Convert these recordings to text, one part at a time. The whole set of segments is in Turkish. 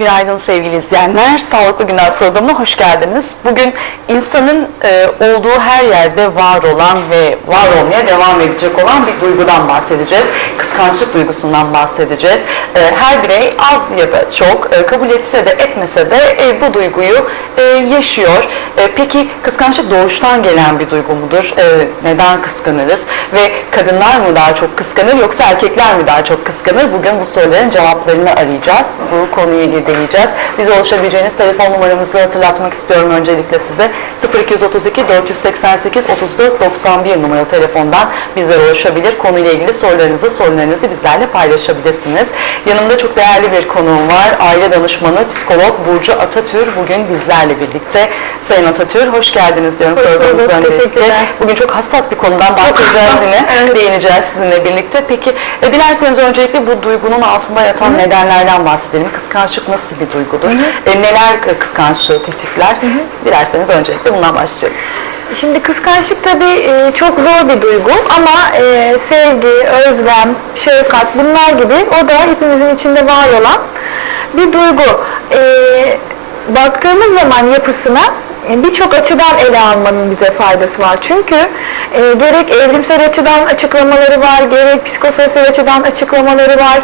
Günaydın sevgili izleyenler. Sağlıklı Günler programına hoş geldiniz. Bugün insanın e, olduğu her yerde var olan ve var olmaya devam edecek olan bir duygudan bahsedeceğiz. Kıskançlık duygusundan bahsedeceğiz. E, her birey az ya da çok e, kabul etse de etmese de e, bu duyguyu e, yaşıyor. E, peki kıskançlık doğuştan gelen bir duygu mudur? E, neden kıskanırız? Ve kadınlar mı daha çok kıskanır yoksa erkekler mi daha çok kıskanır? Bugün bu soruların cevaplarını arayacağız. Bu konuyu irdeleyeceğiz. Bize ulaşabileceğiniz telefon numaramızı hatırlatmak istiyorum öncelikle size. 0232 488 34 91 numaralı telefondan bizlere ulaşabilir. Konuyla ilgili sorularınızı, sorunlarınızı bizlerle paylaşabilirsiniz. Yanımda çok değerli bir konuğum var. Aile danışmanı, psikolog Burcu Atatür bugün bizlerle birlikte. Sayın Atatür hoş geldiniz diyorum Hoş programımıza öncelikle. Bugün çok hassas bir konudan bahsedeceğiz yine. Evet. Değineceğiz sizinle birlikte. Peki e, dilerseniz öncelikle bu duygunun altında yatan nedenlerden bahsedelim. Kıskançlık nasıl bir duygudur? E, neler e, kıskançlığı tetikler? Dilerseniz öncelikle bundan başlayalım. Şimdi kıskançlık tabii e, çok zor bir duygu ama e, sevgi, özlem, şefkat bunlar gibi o da hepimizin içinde var olan bir duygu. E, baktığımız zaman yapısına birçok açıdan ele almanın bize faydası var. Çünkü e, gerek evrimsel açıdan açıklamaları var, gerek psikososyal açıdan açıklamaları var.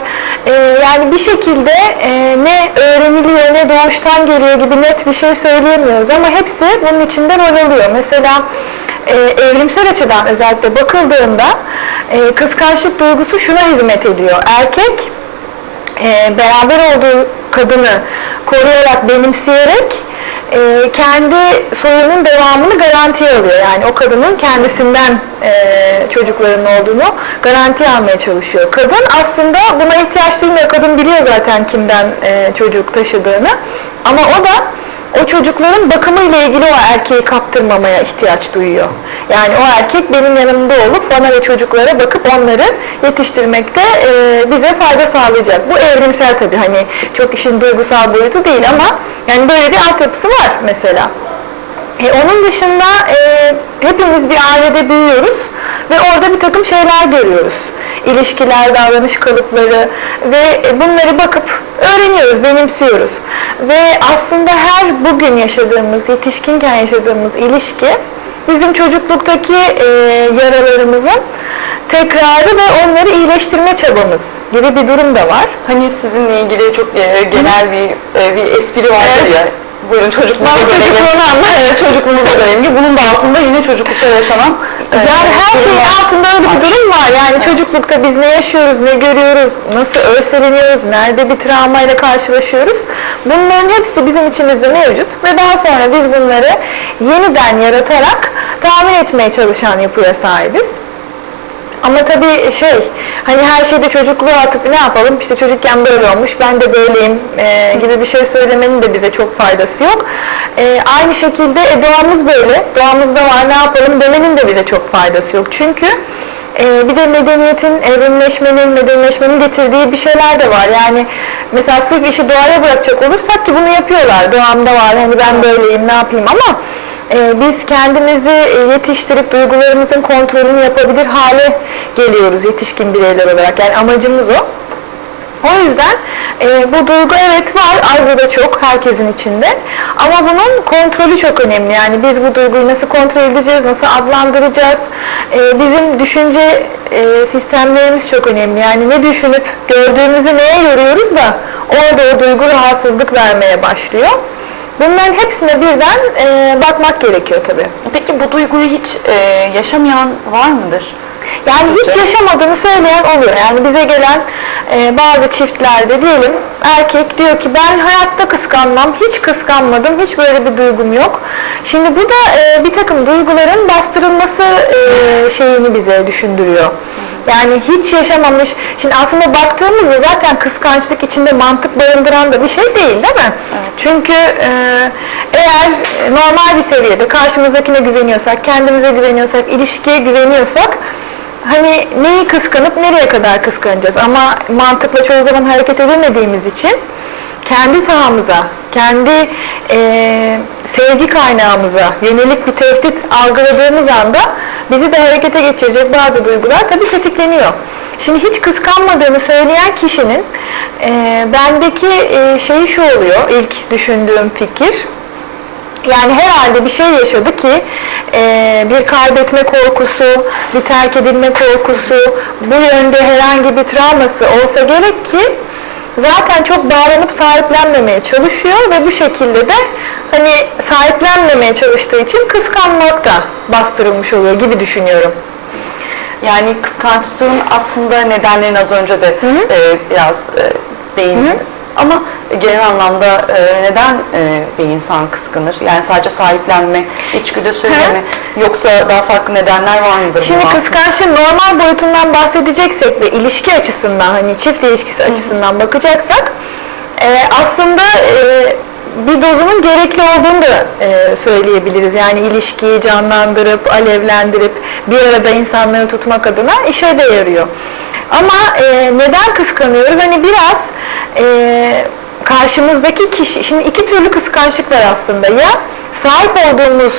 E, yani bir şekilde e, ne öğreniliyor ne doğuştan geliyor gibi net bir şey söyleyemiyoruz ama hepsi bunun içinde rol alıyor. Mesela e, evrimsel açıdan özellikle bakıldığında e, kıskançlık duygusu şuna hizmet ediyor. Erkek e, beraber olduğu kadını koruyarak, benimseyerek e, kendi soyunun devamını garantiye alıyor. Yani o kadının kendisinden e, çocukların olduğunu garantiye almaya çalışıyor. Kadın aslında buna ihtiyaç duymuyor. Kadın biliyor zaten kimden e, çocuk taşıdığını. Ama o da o çocukların bakımıyla ilgili o erkeği kaptırmamaya ihtiyaç duyuyor. Yani o erkek benim yanımda olup bana ve çocuklara bakıp onları yetiştirmekte e, bize fayda sağlayacak. Bu evrimsel tabii hani çok işin duygusal boyutu değil ama yani böyle bir altyapısı var mesela. E, onun dışında e, hepimiz bir ailede büyüyoruz ve orada bir takım şeyler görüyoruz. İlişkiler, davranış kalıpları ve bunları bakıp öğreniyoruz, benimsiyoruz. Ve aslında her bugün yaşadığımız, yetişkinken yaşadığımız ilişki bizim çocukluktaki e, yaralarımızın tekrarı ve onları iyileştirme çabamız gibi bir durum da var. Hani sizinle ilgili çok e, genel bir e, bir espri vardır Evet. ya. Buyurun çocukluğunuza dönelim. çocukluğunu anlat. Evet, çocukluğunuza dönelim bunun da altında yine çocuklukta yaşanan Yani her şeyin altında öyle bir durum var. Yani çocuklukta biz ne yaşıyoruz, ne görüyoruz, nasıl örseleniyoruz, nerede bir travmayla karşılaşıyoruz. Bunların hepsi bizim içimizde mevcut ve daha sonra biz bunları yeniden yaratarak tahmin etmeye çalışan yapıya sahibiz. Ama tabii şey, hani her şeyde çocukluğu atıp ne yapalım, işte çocukken böyle olmuş, ben de böyleyim e, gibi bir şey söylemenin de bize çok faydası yok. E, aynı şekilde e, doğamız böyle, doğamızda var ne yapalım demenin de bize çok faydası yok. Çünkü e, bir de medeniyetin, evrimleşmenin, medenileşmenin getirdiği bir şeyler de var. Yani mesela sırf işi doğaya bırakacak olursak ki bunu yapıyorlar, doğamda var, hani ben böyleyim ne yapayım ama ee, biz kendimizi e, yetiştirip duygularımızın kontrolünü yapabilir hale geliyoruz yetişkin bireyler olarak. Yani amacımız o. O yüzden e, bu duygu evet var, az ya da çok herkesin içinde. Ama bunun kontrolü çok önemli. Yani biz bu duyguyu nasıl kontrol edeceğiz, nasıl adlandıracağız? E, bizim düşünce e, sistemlerimiz çok önemli. Yani ne düşünüp gördüğümüzü neye yoruyoruz da orada o duygu rahatsızlık vermeye başlıyor. Bunların hepsine birden e, bakmak gerekiyor tabii. Peki bu duyguyu hiç e, yaşamayan var mıdır? Yani hiç Sizce? yaşamadığını söyleyen oluyor. Yani bize gelen e, bazı çiftlerde diyelim erkek diyor ki ben hayatta kıskanmam, hiç kıskanmadım, hiç böyle bir duygum yok. Şimdi bu da e, bir takım duyguların bastırılması e, şeyini bize düşündürüyor. Yani hiç yaşamamış. Şimdi aslında baktığımızda zaten kıskançlık içinde mantık barındıran da bir şey değil değil mi? Çünkü e, eğer normal bir seviyede karşımızdakine güveniyorsak, kendimize güveniyorsak, ilişkiye güveniyorsak hani neyi kıskanıp nereye kadar kıskanacağız? Ama mantıkla çoğu zaman hareket edemediğimiz için kendi sahamıza, kendi e, sevgi kaynağımıza yönelik bir tehdit algıladığımız anda bizi de harekete geçirecek bazı duygular tabii tetikleniyor. Şimdi hiç kıskanmadığını söyleyen kişinin e, bendeki e, şey şu oluyor, ilk düşündüğüm fikir. Yani herhalde bir şey yaşadı ki e, bir kaybetme korkusu, bir terk edilme korkusu, bu yönde herhangi bir travması olsa gerek ki zaten çok bağlanıp sahiplenmemeye çalışıyor ve bu şekilde de hani sahiplenmemeye çalıştığı için kıskanmak da bastırılmış oluyor gibi düşünüyorum. Yani kıskançlığın aslında nedenlerini az önce de e, biraz e, değindiniz. Ama genel anlamda e, neden e, bir insan kıskanır? Yani sadece sahiplenme, içgüdüsüyle Hı. mi? Yoksa daha farklı nedenler var mıdır? Şimdi kıskançlığın normal boyutundan bahsedeceksek ve ilişki açısından hani çift ilişkisi açısından bakacaksak e, aslında e, bir dozunun gerekli olduğunu da e, söyleyebiliriz. Yani ilişkiyi canlandırıp, alevlendirip bir arada insanları tutmak adına işe de yarıyor. Ama e, neden kıskanıyoruz? Hani biraz e, karşımızdaki kişi, şimdi iki türlü kıskançlık var aslında. Ya sahip olduğumuz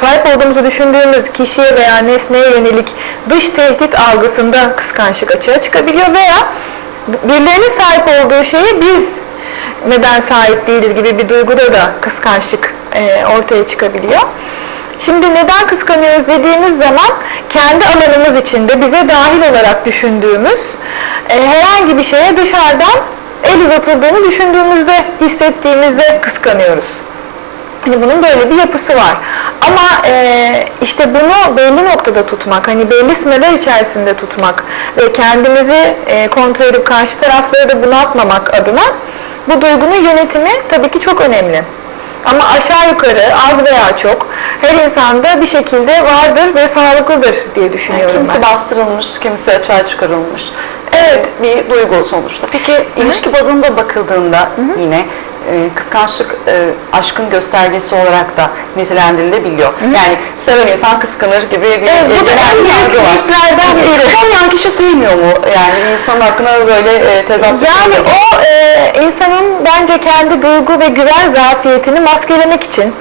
sahip olduğumuzu düşündüğümüz kişiye veya nesneye yönelik dış tehdit algısında kıskançlık açığa çıkabiliyor veya birilerinin sahip olduğu şeye biz neden sahip değiliz gibi bir duyguda da kıskançlık e, ortaya çıkabiliyor. Şimdi neden kıskanıyoruz dediğimiz zaman kendi alanımız içinde bize dahil olarak düşündüğümüz e, herhangi bir şeye dışarıdan el uzatıldığını düşündüğümüzde, hissettiğimizde kıskanıyoruz. Hani bunun böyle bir yapısı var. Ama e, işte bunu belli noktada tutmak, hani belli sınırlar içerisinde tutmak ve kendimizi e, kontrol edip karşı tarafları da bunaltmamak adına bu duygunun yönetimi tabii ki çok önemli. Ama aşağı yukarı az veya çok her insanda bir şekilde vardır ve sağlıklıdır diye düşünüyorum Kimisi ben. bastırılmış, kimisi açığa çıkarılmış. Evet. Bir duygu sonuçta. Peki ilişki bazında bakıldığında yine e, kıskançlık e, aşkın göstergesi olarak da nitelendirilebiliyor. Yani seven insan kıskanır gibi bir Evet, bu da genel yargı var. biri. Kıskanmayan kişi sevmiyor mu? Yani insanın hakkında böyle e, tezat Yani o e, insanın bence kendi duygu ve güven zafiyetini maskelemek için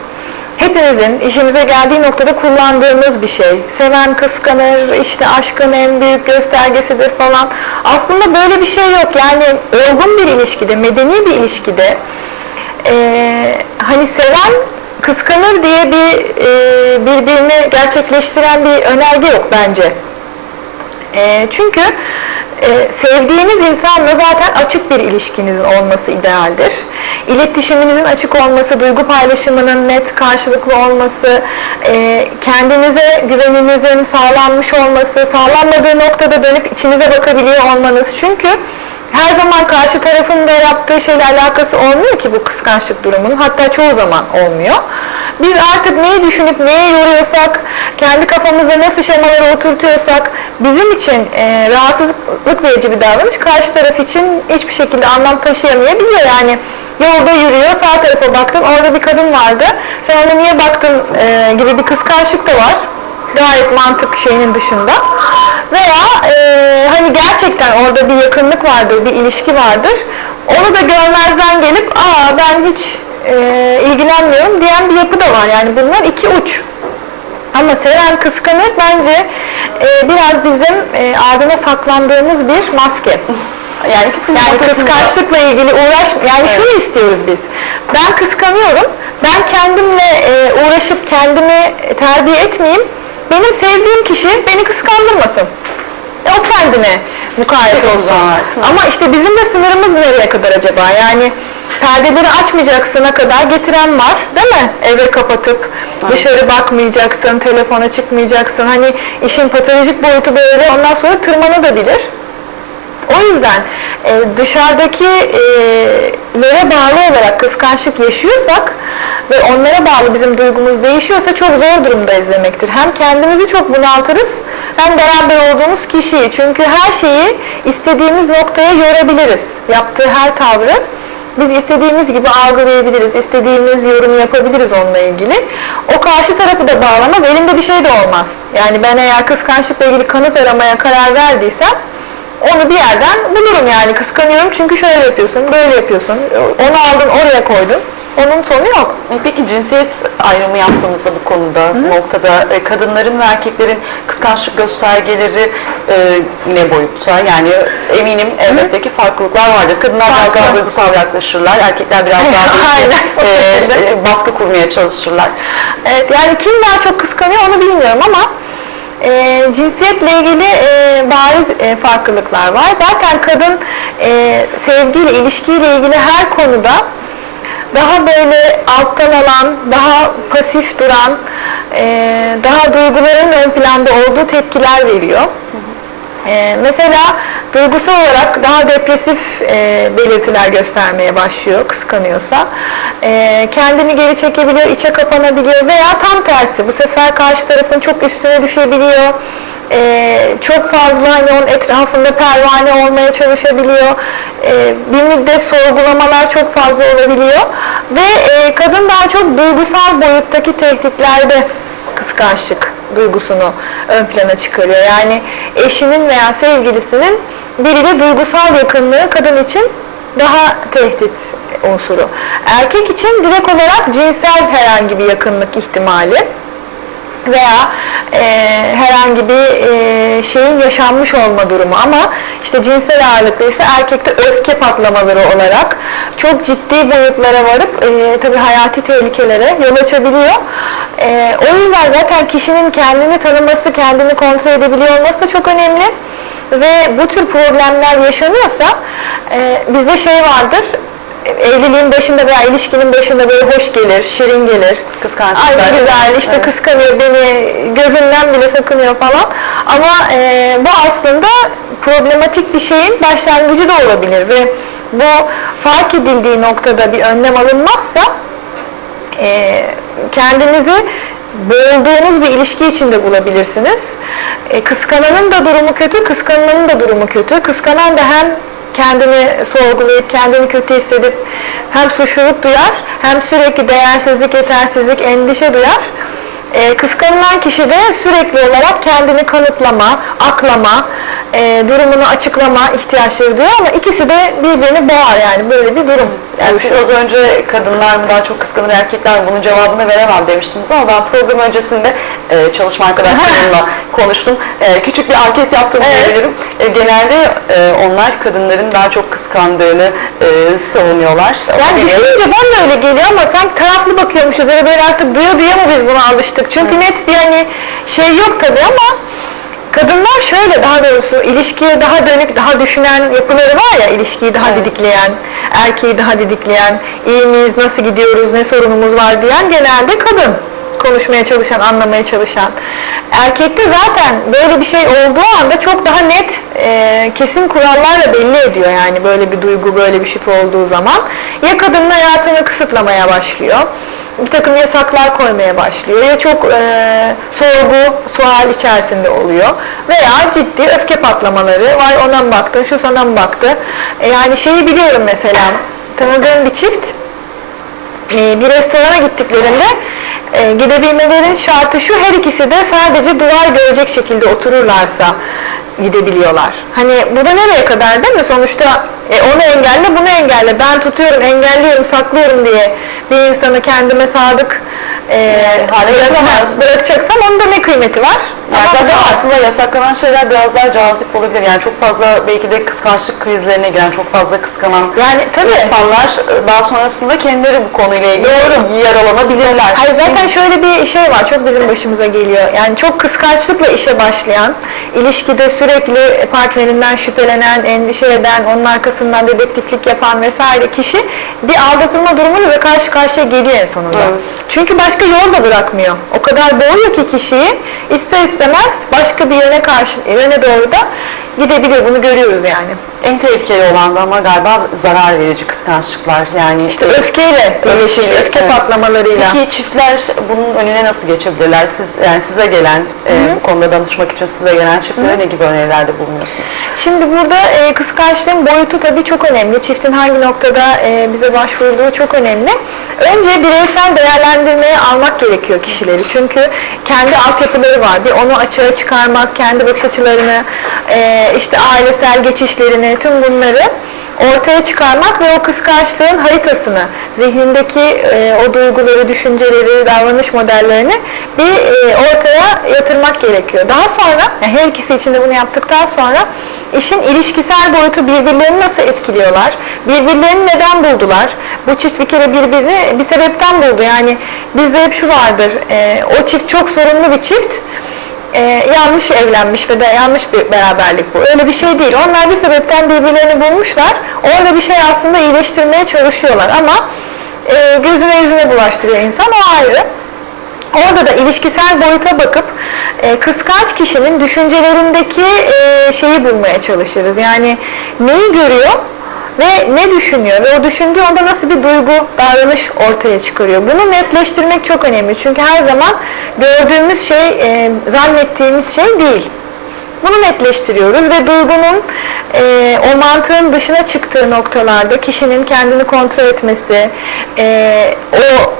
hepimizin işimize geldiği noktada kullandığımız bir şey. Seven kıskanır, işte aşkın en büyük göstergesidir falan. Aslında böyle bir şey yok. Yani olgun bir ilişkide, medeni bir ilişkide e, hani seven kıskanır diye bir e, birbirini gerçekleştiren bir önerge yok bence. E, çünkü e, sevdiğiniz insanla zaten açık bir ilişkinizin olması idealdir. İletişiminizin açık olması, duygu paylaşımının net karşılıklı olması, e, kendinize güveninizin sağlanmış olması, sağlanmadığı noktada dönüp içinize bakabiliyor olmanız. Çünkü her zaman karşı tarafın da yaptığı şeyle alakası olmuyor ki bu kıskançlık durumunun. Hatta çoğu zaman olmuyor. Biz artık neyi düşünüp neye yoruyorsak, kendi kafamıza nasıl şemaları oturtuyorsak bizim için e, rahatsızlık verici bir davranış karşı taraf için hiçbir şekilde anlam taşıyamayabiliyor. Yani yolda yürüyor, sağ tarafa baktın, orada bir kadın vardı. Sen ona niye baktın e, gibi bir kıskançlık da var gayet mantık şeyinin dışında. Veya e, hani gerçekten orada bir yakınlık vardır, bir ilişki vardır. Onu da görmezden gelip aa ben hiç e, ilgilenmiyorum diyen bir yapı da var. Yani bunlar iki uç. Ama seven kıskanır bence e, biraz bizim e, ardına saklandığımız bir maske. Yani ikisinin Yani kıskançlıkla ilgili uğraş, yani şunu istiyoruz biz. Ben kıskanıyorum, ben kendimle e, uğraşıp kendimi terbiye etmeyeyim. Benim sevdiğim kişi beni kıskandırmasın. E, o kendine o olsun. Ama işte bizim de sınırımız nereye kadar acaba? Yani perdeleri açmayacaksına kadar getiren var değil mi? Eve kapatıp dışarı bakmayacaksın, telefona çıkmayacaksın. Hani işin patolojik boyutu böyle ondan sonra tırmanabilir. O yüzden e, dışarıdakilere bağlı olarak kıskançlık yaşıyorsak ve onlara bağlı bizim duygumuz değişiyorsa çok zor durumdayız demektir. Hem kendimizi çok bunaltırız hem beraber olduğumuz kişiyi. Çünkü her şeyi istediğimiz noktaya yorabiliriz. Yaptığı her tavrı biz istediğimiz gibi algılayabiliriz, istediğimiz yorumu yapabiliriz onunla ilgili. O karşı tarafı da bağlamaz, elimde bir şey de olmaz. Yani ben eğer kıskançlıkla ilgili kanıt aramaya karar verdiysem onu bir yerden bulurum yani kıskanıyorum çünkü şöyle yapıyorsun, böyle yapıyorsun. Onu aldın oraya koydun. Onun sonu yok. E, Peki cinsiyet ayrımı yaptığımızda bu konuda, bu noktada e, kadınların ve erkeklerin kıskançlık göstergeleri e, ne boyutta? Yani eminim elbette ki farklılıklar vardır. Kadınlar biraz Farklı. daha duygusal yaklaşırlar, erkekler biraz daha belki, e, e, baskı kurmaya çalışırlar. Evet, yani kim daha çok kıskanıyor onu bilmiyorum ama e, cinsiyetle ilgili e, bariz e, farklılıklar var. Zaten kadın e, sevgiyle, ilişkiyle ilgili her konuda daha böyle alttan alan, daha pasif duran, e, daha duyguların ön planda olduğu tepkiler veriyor. Ee, mesela duygusal olarak daha depresif e, belirtiler göstermeye başlıyor kıskanıyorsa. Ee, kendini geri çekebiliyor, içe kapanabiliyor veya tam tersi bu sefer karşı tarafın çok üstüne düşebiliyor. Ee, çok fazla hani onun etrafında pervane olmaya çalışabiliyor. Ee, bir müddet sorgulamalar çok fazla olabiliyor. Ve e, kadın daha çok duygusal boyuttaki tehditlerde kıskançlık duygusunu ön plana çıkarıyor. Yani eşinin veya sevgilisinin biriyle duygusal yakınlığı kadın için daha tehdit unsuru. Erkek için direkt olarak cinsel herhangi bir yakınlık ihtimali veya e, herhangi bir e, şeyin yaşanmış olma durumu ama işte cinsel ağırlıklı ise erkekte öfke patlamaları olarak çok ciddi boyutlara varıp e, tabii hayati tehlikelere yol açabiliyor. E, o yüzden zaten kişinin kendini tanıması, kendini kontrol edebiliyor olması da çok önemli ve bu tür problemler yaşanıyorsa e, bizde şey vardır evliliğin başında veya ilişkinin başında böyle hoş gelir, şirin gelir. Kıskançlık Ay ne belki. güzel işte Evet. kıskanıyor beni, gözünden bile sakınıyor falan. Ama e, bu aslında problematik bir şeyin başlangıcı da olabilir ve bu fark edildiği noktada bir önlem alınmazsa e, kendinizi boğulduğunuz bir ilişki içinde bulabilirsiniz. E, kıskananın da durumu kötü, kıskananın da durumu kötü. Kıskanan da hem kendini sorgulayıp, kendini kötü hissedip hem suçluluk duyar, hem sürekli değersizlik, yetersizlik, endişe duyar. E, kıskanılan kişi de sürekli olarak kendini kanıtlama, aklama, e, durumunu açıklama ihtiyaçları duyuyor ama ikisi de birbirini boğar yani böyle bir durum. Yani siz az önce kadınlar mı daha çok kıskanır erkekler mi bunun cevabını veremem demiştiniz ama ben program öncesinde e, çalışma arkadaşlarımla konuştum. E, küçük bir anket yaptım Evet. diyebilirim. E, genelde e, onlar kadınların daha çok kıskandığını e, savunuyorlar. Yani düşününce bana öyle geliyor ama sanki taraflı bakıyormuşuz. Böyle artık duya duya mı biz buna alıştık? Çünkü net bir hani şey yok tabii ama kadınlar şöyle daha doğrusu ilişkiye daha dönük, daha düşünen yapıları var ya ilişkiyi daha Evet. didikleyen, erkeği daha didikleyen, iyi miyiz, nasıl gidiyoruz, ne sorunumuz var diyen genelde kadın konuşmaya çalışan, anlamaya çalışan. Erkekte zaten böyle bir şey olduğu anda çok daha net, e, kesin kurallarla belli ediyor yani böyle bir duygu, böyle bir şüphe olduğu zaman. Ya kadının hayatını kısıtlamaya başlıyor, bir takım yasaklar koymaya başlıyor. Ya çok e, sorgu, sual içerisinde oluyor. Veya ciddi öfke patlamaları, vay ona mı baktın, şu sana mı baktı. E, yani şeyi biliyorum mesela, tanıdığım bir çift, e, bir restorana gittiklerinde e, gidebilmelerin şartı şu her ikisi de sadece duvar görecek şekilde otururlarsa gidebiliyorlar. Hani bu da nereye kadar değil mi? Sonuçta e, onu engelle bunu engelle. Ben tutuyorum, engelliyorum, saklıyorum diye bir insanı kendime sadık e, bırakacaksam onun da ne kıymeti var? Yani zaten aslında yasaklanan şeyler biraz daha cazip olabilir. Yani çok fazla belki de kıskançlık krizlerine giren, çok fazla kıskanan Yani tabii. insanlar e, daha sonrasında kendileri bu konuyla ilgili yaralanabilirler. Hayır zaten şöyle bir şey var çok bizim başımıza geliyor. Yani çok kıskançlıkla işe başlayan, ilişkide sürekli partnerinden şüphelenen, endişe eden, onun arkasından dedektiflik yapan vesaire kişi bir aldatılma durumuyla da karşı karşıya geliyor en sonunda. Evet. Çünkü başka yol da bırakmıyor. O kadar boğuyor ki kişiyi ister istemez başka bir yöne karşı yöne doğru da gidebiliyor. Bunu görüyoruz yani. En tehlikeli olan da ama galiba zarar verici kıskançlıklar. Yani İşte öfkeyle, Öfkeyle, öfke evet. patlamalarıyla. Peki çiftler bunun önüne nasıl geçebilirler? Siz yani size gelen e, bu konuda danışmak için size gelen çiftlere ne gibi önerilerde bulunuyorsunuz? Şimdi burada e, kıskançlığın boyutu tabii çok önemli. Çiftin hangi noktada e, bize başvurduğu çok önemli. Önce bireysel değerlendirmeye almak gerekiyor kişileri. Çünkü kendi altyapıları var. Bir onu açığa çıkarmak, kendi bakış açılarını, e, işte ailesel geçişlerini, tüm bunları ortaya çıkarmak ve o kıskançlığın haritasını, zihnindeki e, o duyguları, düşünceleri, davranış modellerini bir e, ortaya yatırmak gerekiyor. Daha sonra, yani her ikisi için de bunu yaptıktan sonra işin ilişkisel boyutu birbirlerini nasıl etkiliyorlar, birbirlerini neden buldular, bu çift bir kere birbirini bir sebepten buldu. Yani bizde hep şu vardır, e, o çift çok sorunlu bir çift, e, yanlış evlenmiş ve de yanlış bir beraberlik bu. Öyle bir şey değil. Onlar bir sebepten birbirlerini bulmuşlar. Orada bir şey aslında iyileştirmeye çalışıyorlar ama e, gözüne yüzüne bulaştırıyor insan o ayrı. Orada da ilişkisel boyuta bakıp e, kıskanç kişinin düşüncelerindeki e, şeyi bulmaya çalışırız. Yani neyi görüyor ve ne düşünüyor ve o düşündüğü onda nasıl bir duygu, davranış ortaya çıkarıyor. Bunu netleştirmek çok önemli. Çünkü her zaman gördüğümüz şey, e, zannettiğimiz şey değil. Bunu netleştiriyoruz ve duygunun e, o mantığın dışına çıktığı noktalarda kişinin kendini kontrol etmesi, e, o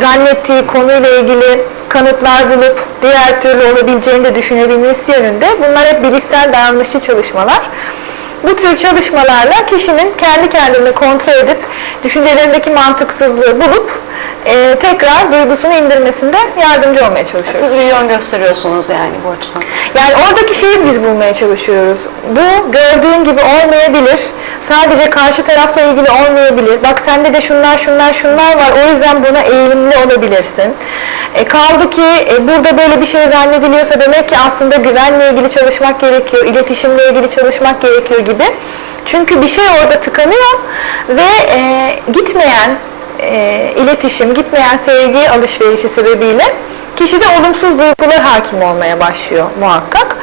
zannettiği konuyla ilgili kanıtlar bulup diğer türlü olabileceğini de düşünebilmesi yönünde bunlar hep bilişsel davranışçı çalışmalar. Bu tür çalışmalarla kişinin kendi kendini kontrol edip düşüncelerindeki mantıksızlığı bulup e, tekrar duygusunu indirmesinde yardımcı olmaya çalışıyoruz. Siz bir yön gösteriyorsunuz yani bu açıdan. Yani oradaki şeyi biz bulmaya çalışıyoruz. Bu gördüğün gibi olmayabilir. Sadece karşı tarafla ilgili olmayabilir. Bak sende de şunlar şunlar şunlar var. O yüzden buna eğilimli olabilirsin. E, kaldı ki e, burada böyle bir şey zannediliyorsa demek ki aslında güvenle ilgili çalışmak gerekiyor, iletişimle ilgili çalışmak gerekiyor gibi. Çünkü bir şey orada tıkanıyor ve e, gitmeyen e, iletişim, gitmeyen sevgi alışverişi sebebiyle kişide olumsuz duygular hakim olmaya başlıyor muhakkak.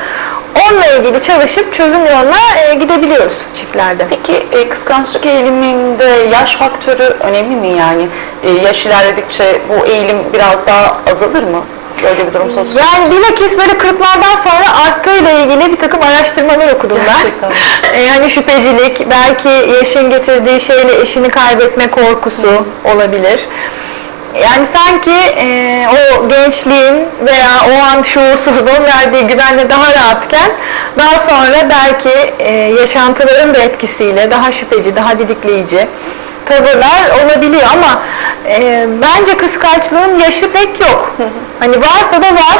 Onunla ilgili çalışıp çözüm yoluna e, gidebiliyoruz çiftlerde. Peki e, kıskançlık eğiliminde yaş faktörü önemli mi yani? E, yaş ilerledikçe bu eğilim biraz daha azalır mı? Böyle bir durum söz konusu. Yani bilakis böyle kırklardan sonra arttığıyla ilgili bir takım araştırmalar okudum ben. Gerçekten. E, yani şüphecilik, belki yaşın getirdiği şeyle eşini kaybetme korkusu olabilir. Yani sanki e, o gençliğin veya o an şuursuzluğun verdiği güvenle daha rahatken daha sonra belki e, yaşantıların da etkisiyle daha şüpheci, daha didikleyici tavırlar olabiliyor ama e, bence kıskançlığın yaşı pek yok. Hani varsa da var.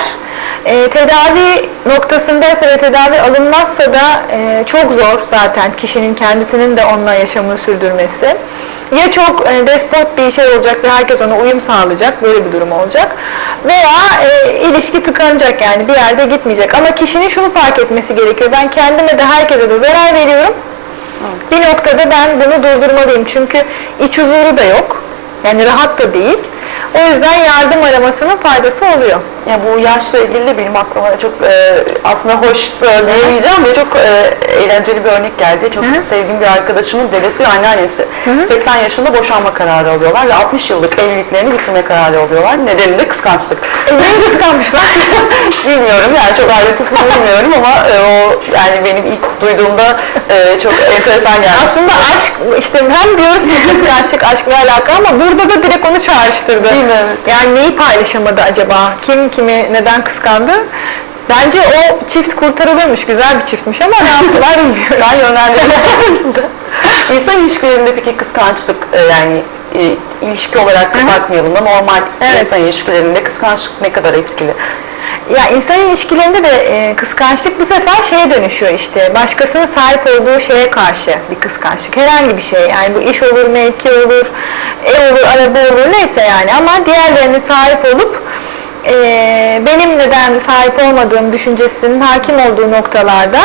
E, tedavi noktasındaysa ve tedavi alınmazsa da e, çok zor zaten kişinin kendisinin de onunla yaşamını sürdürmesi. Ya çok e, despot bir şey olacak ve herkes ona uyum sağlayacak, böyle bir durum olacak. Veya e, ilişki tıkanacak yani bir yerde gitmeyecek. Ama kişinin şunu fark etmesi gerekiyor. Ben kendime de herkese de zarar veriyorum. Bir noktada ben bunu durdurmalıyım. Çünkü iç huzuru da yok. Yani rahat da değil. O yüzden yardım aramasının faydası oluyor. Ya bu yaşla ilgili de benim aklıma çok e, aslında hoş diyemeyeceğim ve çok e, eğlenceli bir örnek geldi. Çok sevdiğim bir arkadaşımın dedesi ve anneannesi 80 yaşında boşanma kararı alıyorlar ve 60 yıllık evliliklerini bitirme kararı alıyorlar. Nedeni de kıskançlık. Beni kıskanmışlar. bilmiyorum yani çok ayrıntısını bilmiyorum ama e, o yani benim ilk duyduğumda e, çok enteresan gelmişti. Aslında aşk, işte hem diyoruz ki kıskançlık aşkla alakalı ama burada da direkt onu çağrıştırdı. Değil mi? Yani neyi paylaşamadı acaba? Kim kimi neden kıskandı? Bence o çift kurtarılırmış, güzel bir çiftmiş ama ne yaptılar bilmiyorum. Ben yönlendirdim. İnsan ilişkilerinde peki kıskançlık e, yani e, ilişki olarak bakmayalım da normal Evet. insan ilişkilerinde kıskançlık ne kadar etkili? Ya insan ilişkilerinde de e, kıskançlık bu sefer şeye dönüşüyor işte. Başkasının sahip olduğu şeye karşı bir kıskançlık. Herhangi bir şey. Yani bu iş olur, mevki olur, ev olur, araba olur neyse yani. Ama diğerlerinin sahip olup e, benim neden sahip olmadığım düşüncesinin hakim olduğu noktalarda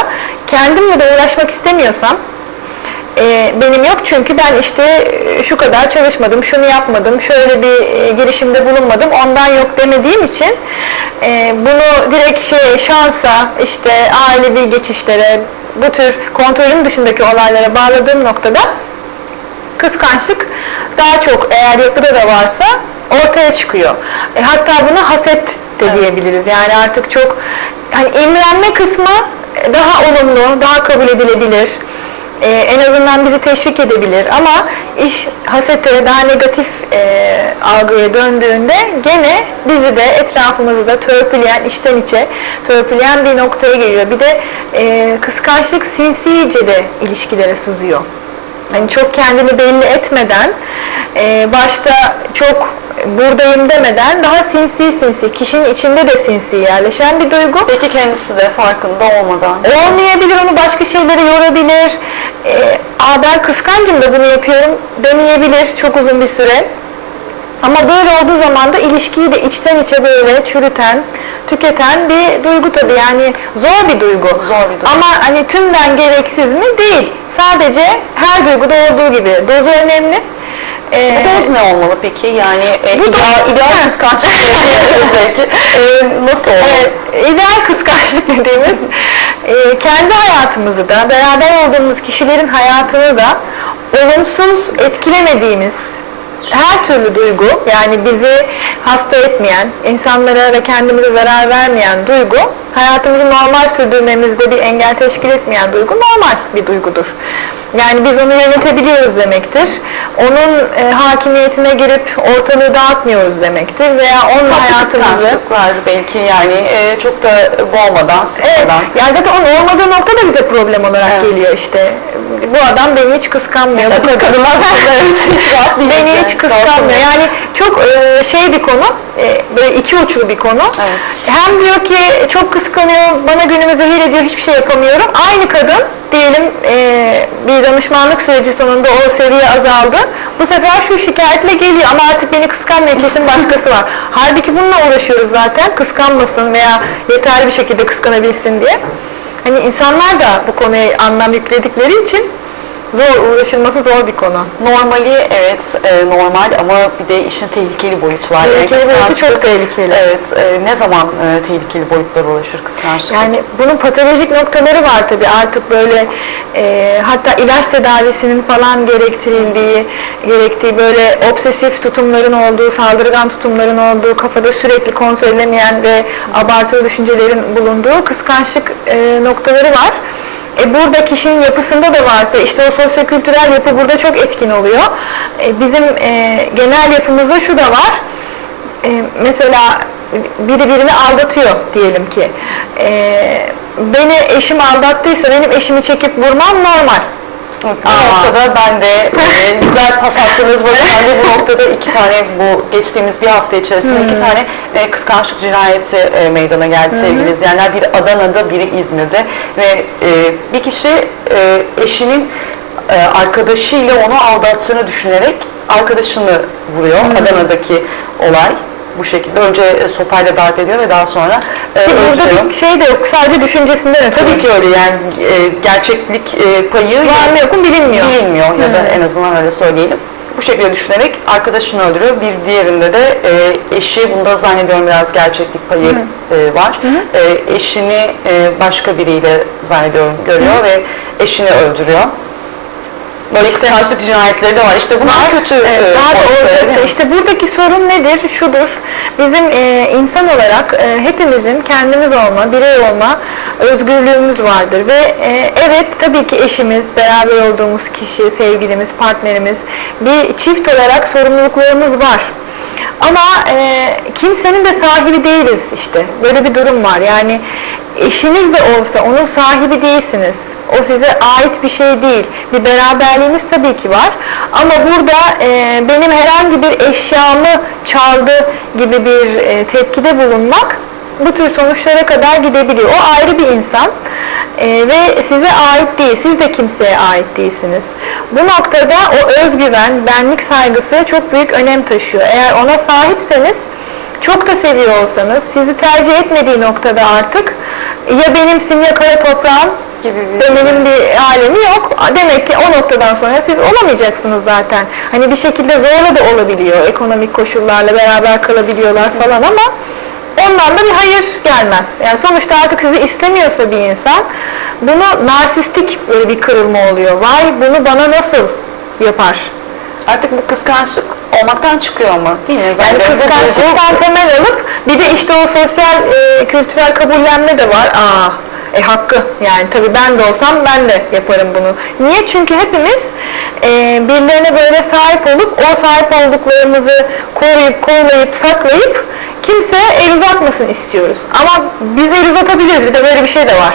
kendimle de uğraşmak istemiyorsam e, benim yok. Çünkü ben işte e, şu kadar çalışmadım, şunu yapmadım, şöyle bir e, girişimde bulunmadım, ondan yok demediğim için e, bunu direkt şey şansa, işte ailevi geçişlere, bu tür kontrolün dışındaki olaylara bağladığım noktada kıskançlık daha çok eğer yapıda da varsa ortaya çıkıyor. E, hatta buna haset de Evet. diyebiliriz. Yani artık çok hani imrenme kısmı daha olumlu, daha kabul edilebilir. E, en azından bizi teşvik edebilir ama iş hasete daha negatif e, algıya döndüğünde gene bizi de etrafımızı da törpüleyen, içten içe törpüleyen bir noktaya geliyor. Bir de e, kıskançlık sinsice de ilişkilere sızıyor. Hani çok kendini belli etmeden, e, başta çok buradayım demeden daha sinsi sinsi, kişinin içinde de sinsi yerleşen bir duygu. Peki kendisi de farkında olmadan. Olmayabilir, onu başka şeylere yorabilir. E, Aa ben kıskancım da bunu yapıyorum demeyebilir çok uzun bir süre. Ama böyle olduğu zaman da ilişkiyi de içten içe böyle çürüten, tüketen bir duygu tabii. Yani zor bir duygu. Zor bir duygu. Ama hani tümden gereksiz mi? Değil. Sadece her duyguda olduğu gibi dozu önemli. Ee, Bu doz ne olmalı peki? Yani e, Bu doz- ideal, ideal Ha. kıskançlık diyebiliriz belki. E, nasıl olmalı? Evet, ideal kıskançlık dediğimiz e, kendi hayatımızı da beraber olduğumuz kişilerin hayatını da olumsuz etkilemediğimiz her türlü duygu yani bizi hasta etmeyen, insanlara ve kendimize zarar vermeyen duygu hayatımızı normal sürdürmemizde bir engel teşkil etmeyen duygu normal bir duygudur. Yani biz onu yönetebiliyoruz demektir. Onun e, hakimiyetine girip ortalığı dağıtmıyoruz demektir veya onun Tatlı hayatımızı kıskançlıklar belki yani e, çok da boğmadan, Evet, sıkmadan. yani zaten onun olmadığı nokta da bize problem olarak Evet. geliyor işte. Bu adam beni hiç kıskanmıyor. Mesela bu kadınlar evet, hiç rahat Beni hiç kıskanmıyor. Yani çok e, şey bir konu, e, böyle iki uçlu bir konu. Evet. Hem diyor ki çok kıskanıyor, bana günümü zehir ediyor, hiçbir şey yapamıyorum. Aynı kadın diyelim e, bir danışmanlık süreci sonunda o seviye azaldı. Bu sefer şu şikayetle geliyor ama artık beni kıskanmıyor kesin başkası var. Halbuki bununla uğraşıyoruz zaten kıskanmasın veya yeterli bir şekilde kıskanabilsin diye. Hani insanlar da bu konuya anlam yükledikleri için zor, uğraşılması zor bir konu. Normali evet e, normal ama bir de işin tehlikeli boyutu var. Tehlikeli Yani boyutu çok tehlikeli. Evet. e, ne zaman e, tehlikeli boyutlara ulaşır kıskançlık? Yani bunun patolojik noktaları var tabii artık böyle e, hatta ilaç tedavisinin falan gerektirildiği, gerektiği böyle obsesif tutumların olduğu, saldırgan tutumların olduğu, kafada sürekli kontrol edilemeyen ve abartılı düşüncelerin bulunduğu kıskançlık e, noktaları var. E burada kişinin yapısında da varsa işte o sosyokültürel yapı burada çok etkin oluyor. E, bizim e, genel yapımızda şu da var. E, mesela biri birini aldatıyor diyelim ki. E, beni eşim aldattıysa benim eşimi çekip vurmam normal. Evet, bu Aa. noktada ben de e, güzel pas attınız bana. Ben de bu noktada iki tane bu geçtiğimiz bir hafta içerisinde iki tane e, kıskançlık cinayeti e, meydana geldi sevgili izleyenler. Biri Adana'da, biri İzmir'de ve e, bir kişi e, eşinin e, arkadaşıyla onu aldattığını düşünerek arkadaşını vuruyor. Adana'daki olay bu şekilde. Önce e, sopayla darp ediyor ve daha sonra e, burada bir şey de yok. Sadece düşüncesinden ötürü. Tabii ki öyle yani e, gerçeklik e, payı Var mı yok mu bilinmiyor. bilinmiyor ya da en azından öyle söyleyelim. Bu şekilde düşünerek arkadaşını öldürüyor. Bir diğerinde de e, eşi, bunda zannediyorum biraz gerçeklik payı e, var. E, eşini e, başka biriyle zannediyorum görüyor ve eşini öldürüyor. Böyle kıskançlık cinayetleri de var. İşte bunlar kötü Evet, e, daha da boyutları, ortada. değil mi? İşte buradaki sorun nedir? Şudur. Bizim e, insan olarak e, hepimizin kendimiz olma, birey olma özgürlüğümüz vardır ve e, evet tabii ki eşimiz, beraber olduğumuz kişi, sevgilimiz, partnerimiz bir çift olarak sorumluluklarımız var. Ama e, kimsenin de sahibi değiliz işte. Böyle bir durum var. Yani eşiniz de olsa onun sahibi değilsiniz. O size ait bir şey değil. Bir beraberliğiniz tabii ki var. Ama burada e, benim herhangi bir eşyamı çaldı gibi bir e, tepkide bulunmak bu tür sonuçlara kadar gidebiliyor. O ayrı bir insan e, ve size ait değil. Siz de kimseye ait değilsiniz. Bu noktada o özgüven, benlik saygısı çok büyük önem taşıyor. Eğer ona sahipseniz çok da seviyor olsanız sizi tercih etmediği noktada artık ya benimsin ya kara toprağın gibi bir demenin bir alemi yok. Demek ki o noktadan sonra siz olamayacaksınız zaten. Hani bir şekilde zorla da olabiliyor. Ekonomik koşullarla beraber kalabiliyorlar falan ama ondan da bir hayır gelmez. Yani sonuçta artık sizi istemiyorsa bir insan bunu narsistik böyle bir kırılma oluyor. Vay bunu bana nasıl yapar? Artık bu kıskançlık olmaktan çıkıyor ama değil mi? Yani kıskançlıktan temel alıp bir de işte o sosyal e, kültürel kabullenme de var. Aa, e hakkı yani tabii ben de olsam ben de yaparım bunu. Niye? Çünkü hepimiz e, birilerine böyle sahip olup o sahip olduklarımızı koruyup kollayıp saklayıp kimse el uzatmasın istiyoruz. Ama biz el uzatabiliriz. Bir de böyle bir şey de var.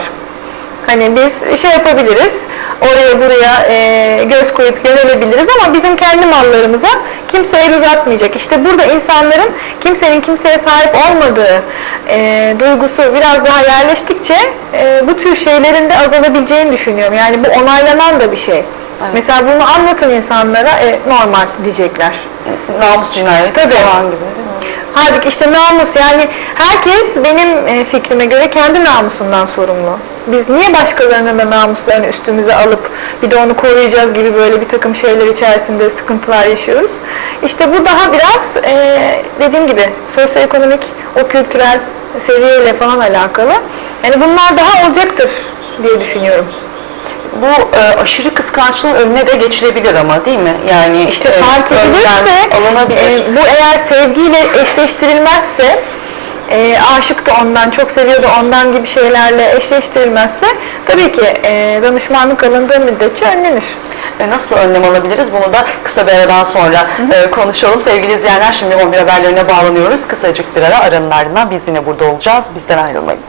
Hani biz şey yapabiliriz oraya buraya e, göz koyup yönelebiliriz ama bizim kendi mallarımıza kimse el uzatmayacak. İşte burada insanların kimsenin kimseye sahip olmadığı e, duygusu biraz daha yerleştikçe e, bu tür şeylerin de azalabileceğini düşünüyorum. Yani bu onaylanan da bir şey. Mesela bunu anlatın insanlara e, normal diyecekler. Namus cinayeti Tabii. falan gibi değil mi? Halbuki işte namus yani herkes benim e, fikrime göre kendi namusundan sorumlu. Biz niye başkalarının da namuslarını üstümüze alıp bir de onu koruyacağız gibi böyle bir takım şeyler içerisinde sıkıntılar yaşıyoruz. İşte bu daha biraz e, dediğim gibi sosyoekonomik, o kültürel seviyeyle falan alakalı. Yani bunlar daha olacaktır diye düşünüyorum. Bu e, aşırı kıskançlığın önüne de geçilebilir ama değil mi? Yani İşte e, fark edilirse, alınabilir. e, bu eğer sevgiyle eşleştirilmezse, e, aşıktı ondan, çok seviyordu ondan gibi şeylerle eşleştirilmezse, tabii ki e, danışmanlık alındığı müddetçe önlenir. E, Nasıl önlem alabiliriz? Bunu da kısa bir aradan sonra e, konuşalım. Sevgili izleyenler şimdi 11 haberlerine bağlanıyoruz. Kısacık bir ara aranın ardından biz yine burada olacağız. Bizden ayrılmayın.